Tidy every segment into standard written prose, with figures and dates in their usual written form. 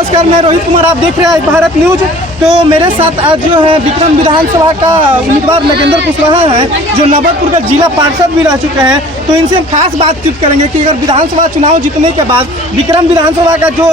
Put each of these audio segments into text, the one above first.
नमस्कार, मैं रोहित कुमार, आप देख रहे हैं भारत न्यूज। तो मेरे साथ आज जो है विक्रम विधानसभा का उम्मीदवार नगेंद्र कुशवाहा हैं, जो नवबतपुर का जिला पार्षद भी रह चुके हैं। तो इनसे हम खास बातचीत करेंगे कि अगर विधानसभा चुनाव जीतने के बाद विक्रम विधानसभा का जो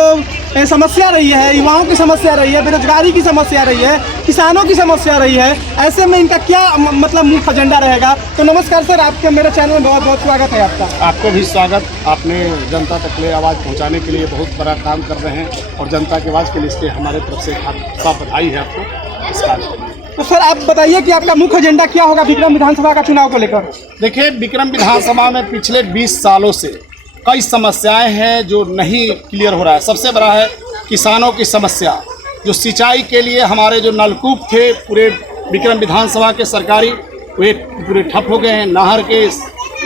समस्या रही है, युवाओं की समस्या रही है, बेरोजगारी की समस्या रही है, किसानों की समस्या रही है, ऐसे में इनका क्या मतलब मुख्य एजेंडा रहेगा। तो नमस्कार सर, आपके मेरे चैनल में बहुत बहुत स्वागत है आपका। आपको भी स्वागत। आपने जनता तक ले आवाज़ पहुंचाने के लिए बहुत बड़ा काम कर रहे हैं और जनता की आवाज़ के लिए इसके हमारे तरफ से बहुत बधाई है आपको इस कार्य के लिए। तो सर आप बताइए कि आपका मुख्य एजेंडा क्या होगा विक्रम विधानसभा का चुनाव को लेकर। देखिए, विक्रम विधानसभा में पिछले 20 सालों से कई समस्याएं हैं जो नहीं क्लियर हो रहा है। सबसे बड़ा है किसानों की समस्या, जो सिंचाई के लिए हमारे जो नलकूप थे पूरे विक्रम विधानसभा के सरकारी, वे पूरे ठप हो गए हैं। नहर के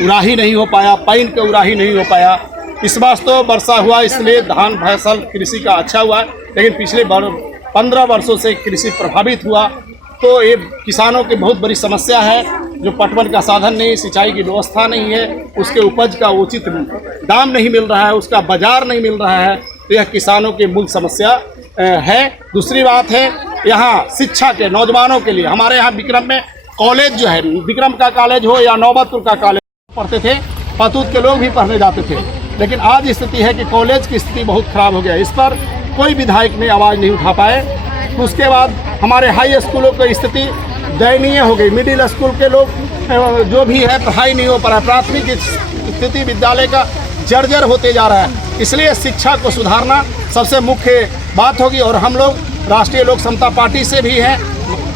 उराही नहीं हो पाया, पाइन का उराही नहीं हो पाया। इस बार तो वर्षा हुआ इसलिए धान फसल कृषि का अच्छा हुआ, लेकिन पिछले 15 वर्षों से कृषि प्रभावित हुआ। तो ये किसानों की बहुत बड़ी समस्या है, जो पटवन का साधन नहीं, सिंचाई की व्यवस्था नहीं है, उसके उपज का उचित दाम नहीं मिल रहा है, उसका बाजार नहीं मिल रहा है। तो यह किसानों की मूल समस्या है। दूसरी बात है यहाँ शिक्षा के नौजवानों के लिए, हमारे यहाँ विक्रम में कॉलेज जो है, विक्रम का कॉलेज हो या नवबतपुर का कॉलेज पढ़ते थे, पतूत के लोग भी पढ़ने जाते थे, लेकिन आज स्थिति है कि कॉलेज की स्थिति बहुत खराब हो गया। इस पर कोई विधायक ने आवाज़ नहीं उठा पाए। उसके बाद हमारे हाई स्कूलों की स्थिति दयनीय हो गई। मिडिल स्कूल के लोग जो भी है पढ़ाई नहीं हो पा रहा है। प्राथमिक स्थिति विद्यालय का जर्जर होते जा रहा है। इसलिए शिक्षा को सुधारना सबसे मुख्य बात होगी। और हम लोग राष्ट्रीय लोक समता पार्टी से भी हैं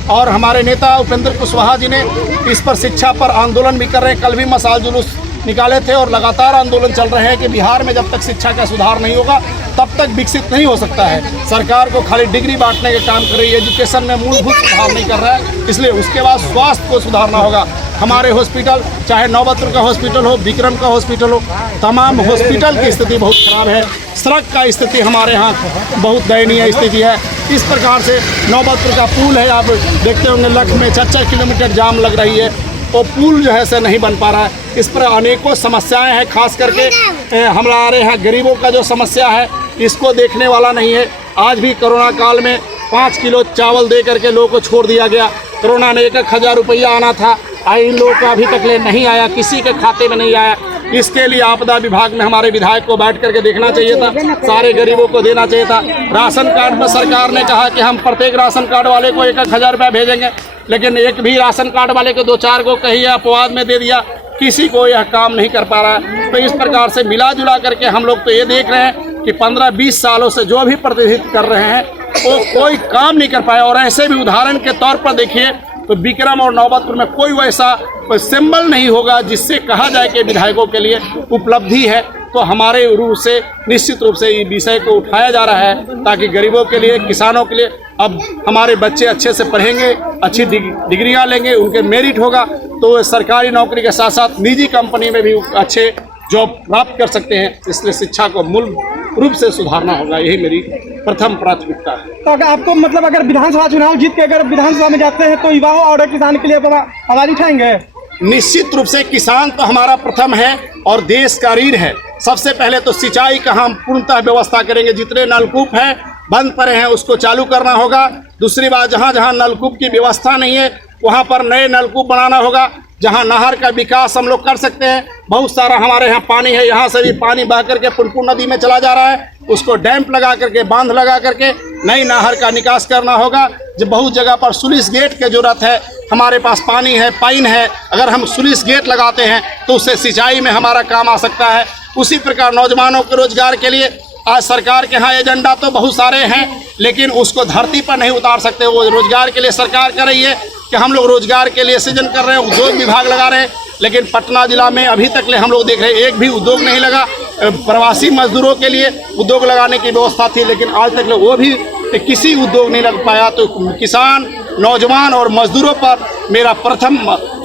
और हमारे नेता उपेंद्र कुशवाहा जी ने इस पर शिक्षा पर आंदोलन भी कर रहे हैं। कल भी मसाल जुलूस निकाले थे और लगातार आंदोलन चल रहे हैं कि बिहार में जब तक शिक्षा का सुधार नहीं होगा तब तक विकसित नहीं हो सकता है। सरकार को खाली डिग्री बांटने का काम कर रही है, एजुकेशन में मूलभूत सुधार नहीं कर रहा है। इसलिए उसके बाद स्वास्थ्य को सुधारना होगा। हमारे हॉस्पिटल, चाहे नवबतपुर का हॉस्पिटल हो, विक्रम का हॉस्पिटल हो, तमाम हॉस्पिटल की स्थिति बहुत खराब है। सड़क का स्थिति हमारे यहाँ बहुत दयनीय स्थिति है। इस प्रकार से नवबतपुर का पुल है, आप देखते होंगे लख में 4 किलोमीटर जाम लग रही है, वो पुल जो है से नहीं बन पा रहा है। इस पर अनेकों समस्याएं हैं, खास करके हमारे यहाँ गरीबों का जो समस्या है इसको देखने वाला नहीं है। आज भी कोरोना काल में 5 किलो चावल दे करके लोगों को छोड़ दिया गया। कोरोना ने 1-1 हज़ार रुपया आना था, इन लोगों का अभी तक ले नहीं आया, किसी के खाते में नहीं आया। इसके लिए आपदा विभाग में हमारे विधायक को बैठ करके देखना चाहिए था, सारे गरीबों को देना चाहिए था। राशन कार्ड में सरकार ने कहा कि हम प्रत्येक राशन कार्ड वाले को 1-1 हज़ार रुपया भेजेंगे, लेकिन एक भी राशन कार्ड वाले को 2-4 को कहिए अपवाद में दे दिया, किसी को यह काम नहीं कर पा रहा है। तो इस प्रकार से मिला जुला करके हम लोग तो ये देख रहे हैं कि 15-20 सालों से जो भी प्रतिनिधित्व कर रहे हैं वो कोई काम नहीं कर पाए। और ऐसे भी उदाहरण के तौर पर देखिए तो विक्रम और नवबतपुर में कोई वैसा सिंबल नहीं होगा जिससे कहा जाए कि विधायकों के लिए उपलब्धि है। तो हमारे रूप से निश्चित रूप से इस विषय को उठाया जा रहा है ताकि गरीबों के लिए, किसानों के लिए, अब हमारे बच्चे अच्छे से पढ़ेंगे, अच्छी डिग्रियां लेंगे, उनके मेरिट होगा तो सरकारी नौकरी के साथ साथ निजी कंपनी में भी अच्छे जॉब प्राप्त कर सकते हैं। इसलिए शिक्षा को मूल रूप से सुधारना होगा, यही मेरी प्रथम प्राथमिकता है। तो अगर आपको मतलब अगर विधानसभा चुनाव जीत के अगर विधानसभा में जाते हैं तो युवाओं और किसान के लिए आवाज उठाएंगे? निश्चित रूप से किसान तो हमारा प्रथम है और देश का रीढ़ है। सबसे पहले तो सिंचाई का हम पूर्णतः व्यवस्था करेंगे। जितने नलकूप हैं बंद पड़े हैं उसको चालू करना होगा। दूसरी बात, जहाँ जहाँ नलकूप की व्यवस्था नहीं है वहाँ पर नए नलकूप बनाना होगा। जहाँ नहर का विकास हम लोग कर सकते हैं, बहुत सारा हमारे यहाँ पानी है, यहाँ से भी पानी बह करके पुनपुन नदी में चला जा रहा है, उसको डैम्प लगा करके, बांध लगा करके नई नहर का निकास करना होगा। जब बहुत जगह पर सुलिस गेट की जरूरत है, हमारे पास पानी है, पाइन है, अगर हम सुलिस गेट लगाते हैं तो उससे सिंचाई में हमारा काम आ सकता है। उसी प्रकार नौजवानों के रोजगार के लिए आज सरकार के यहाँ एजेंडा तो बहुत सारे हैं, लेकिन उसको धरती पर नहीं उतार सकते। वो रोजगार के लिए सरकार कर रही है कि हम लोग रोजगार के लिए सृजन कर रहे हैं, उद्योग विभाग लगा रहे हैं, लेकिन पटना जिला में अभी तक ले हम लोग देख रहे हैं एक भी उद्योग नहीं लगा। प्रवासी मजदूरों के लिए उद्योग लगाने की व्यवस्था थी, लेकिन आज तक वो भी किसी उद्योग नहीं लग पाया। तो किसान, नौजवान और मजदूरों पर मेरा प्रथम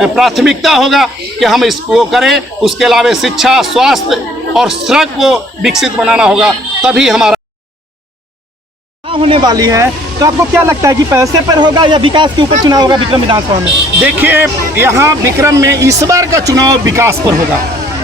प्राथमिकता होगा कि हम इसको करें। उसके अलावा शिक्षा, स्वास्थ्य और सड़क को विकसित बनाना होगा, तभी हमारा होने वाली है। तो आपको क्या लगता है कि पैसे पर होगा या विकास के ऊपर चुनाव होगा विक्रम विधानसभा में? देखिए, यहाँ विक्रम में इस बार का चुनाव विकास पर होगा।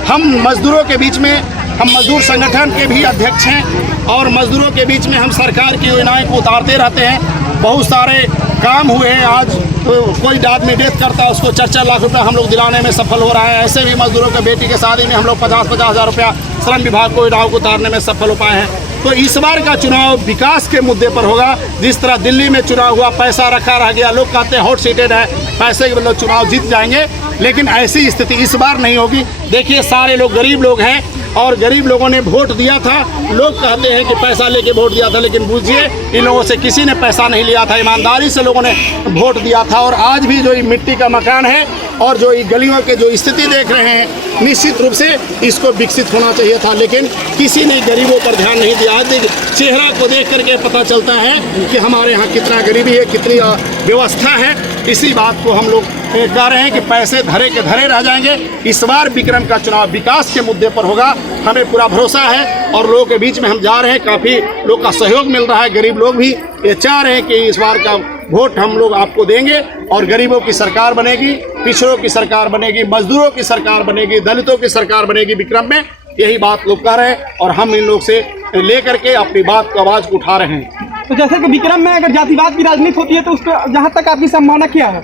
हम मजदूरों के बीच में हम मजदूर संगठन के भी अध्यक्ष हैं और मजदूरों के बीच में हम सरकार की योजनाएं को उतारते रहते हैं। बहुत सारे काम हुए हैं। आज कोई आदमी डेथ करता है उसको 4-4 लाख रुपया हम लोग दिलाने में सफल हो रहा है। ऐसे भी मजदूरों के बेटी के शादी में हम लोग 50-50 हज़ार रुपया श्रम विभाग को योजनाओं को उतारने में सफल हो पाए हैं। तो इस बार का चुनाव विकास के मुद्दे पर होगा। जिस तरह दिल्ली में चुनाव हुआ, पैसा रखा रह गया, लोग कहते हैं हॉट सीटेड है, पैसे के बदले चुनाव जीत जाएंगे, लेकिन ऐसी स्थिति इस बार नहीं होगी। देखिए सारे लोग गरीब लोग हैं और गरीब लोगों ने वोट दिया था। लोग कहते हैं कि पैसा लेके वोट दिया था, लेकिन बूझिए इन लोगों से किसी ने पैसा नहीं लिया था, ईमानदारी से लोगों ने वोट दिया था। और आज भी जो ये मिट्टी का मकान है और जो ये गलियों के जो स्थिति देख रहे हैं, निश्चित रूप से इसको विकसित होना चाहिए था, लेकिन किसी ने गरीबों पर ध्यान नहीं दिया। आज चेहरा को देख करके पता चलता है कि हमारे यहाँ कितना गरीबी है, कितनी व्यवस्था है। इसी बात को हम लोग कह रहे हैं कि पैसे धरे के धरे रह जाएंगे। इस बार विक्रम का चुनाव विकास के मुद्दे पर होगा, हमें पूरा भरोसा है। और लोगों के बीच में हम जा रहे हैं, काफ़ी लोग का सहयोग मिल रहा है। गरीब लोग भी ये चाह रहे हैं कि इस बार का वोट हम लोग आपको देंगे और गरीबों की सरकार बनेगी, पिछड़ों की सरकार बनेगी, मजदूरों की सरकार बनेगी, दलितों की सरकार बनेगी विक्रम में। यही बात लोग कह रहे हैं और हम इन लोग से लेकर के अपनी बात को आवाज़ को उठा रहे हैं। तो जैसे कि विक्रम में अगर जातिवाद की राजनीति होती है तो उसको जहाँ तक आपकी संभावना क्या है?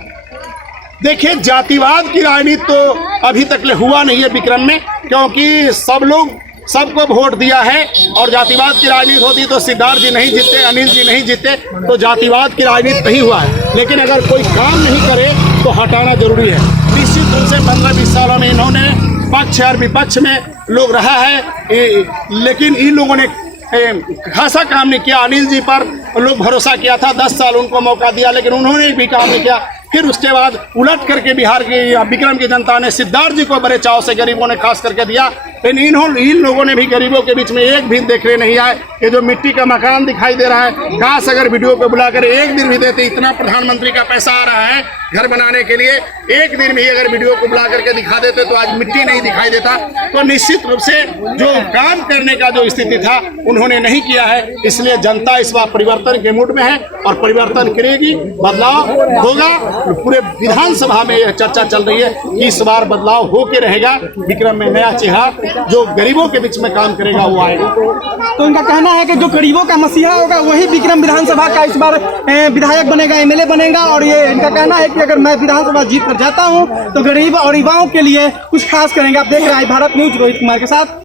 देखिए जातिवाद की राजनीति तो अभी तक हुआ नहीं है विक्रम में, क्योंकि सब लोग सबको वोट दिया है। और जातिवाद की राजनीति होती तो सिद्धार्थ जी नहीं जीते, अनिल जी नहीं जीते, तो जातिवाद की राजनीति नहीं हुआ है। लेकिन अगर कोई काम नहीं करे तो हटाना जरूरी है। निश्चित रूप से 15-20 सालों में इन्होंने पक्ष और विपक्ष में लोग रहा है, लेकिन इन लोगों ने खासा काम नहीं किया। अनिल जी पर लोग भरोसा किया था, 10 साल उनको मौका दिया, लेकिन उन्होंने भी काम नहीं किया। फिर उसके बाद उलट करके बिहार की विक्रम की जनता ने सिद्धार्थ जी को बड़े चाव से गरीबों ने खास करके दिया, लेकिन इन लोगों ने भी गरीबों के बीच में एक भी देखने नहीं आए। ये जो मिट्टी का मकान दिखाई दे रहा है, काश अगर वीडियो पे बुलाकर एक दिन भी देते, इतना प्रधानमंत्री का पैसा आ रहा है घर बनाने के लिए, एक दिन भी अगर वीडियो को बुला करके दिखा देते तो आज मिट्टी नहीं दिखाई देता। तो निश्चित रूप से जो काम करने का जो स्थिति था उन्होंने नहीं किया है, इसलिए जनता इस बार परिवर्तन के मूड में है और परिवर्तन करेगी, बदलाव होगा। पूरे विधानसभा में यह चर्चा चल रही है कि इस बार बदलाव होके रहेगा, विक्रम में नया चेहरा जो गरीबों के बीच में काम करेगा वो आएगा। तो इनका कहना है कि जो गरीबों का मसीहा होगा वही विक्रम विधानसभा का इस बार विधायक बनेगा, एमएलए बनेगा। और ये इनका कहना है कि अगर मैं विधानसभा जीत कर जाता हूँ तो गरीब और युवाओं के लिए कुछ खास करेंगे। आप देख रहे हैं भारत न्यूज, रोहित कुमार के साथ।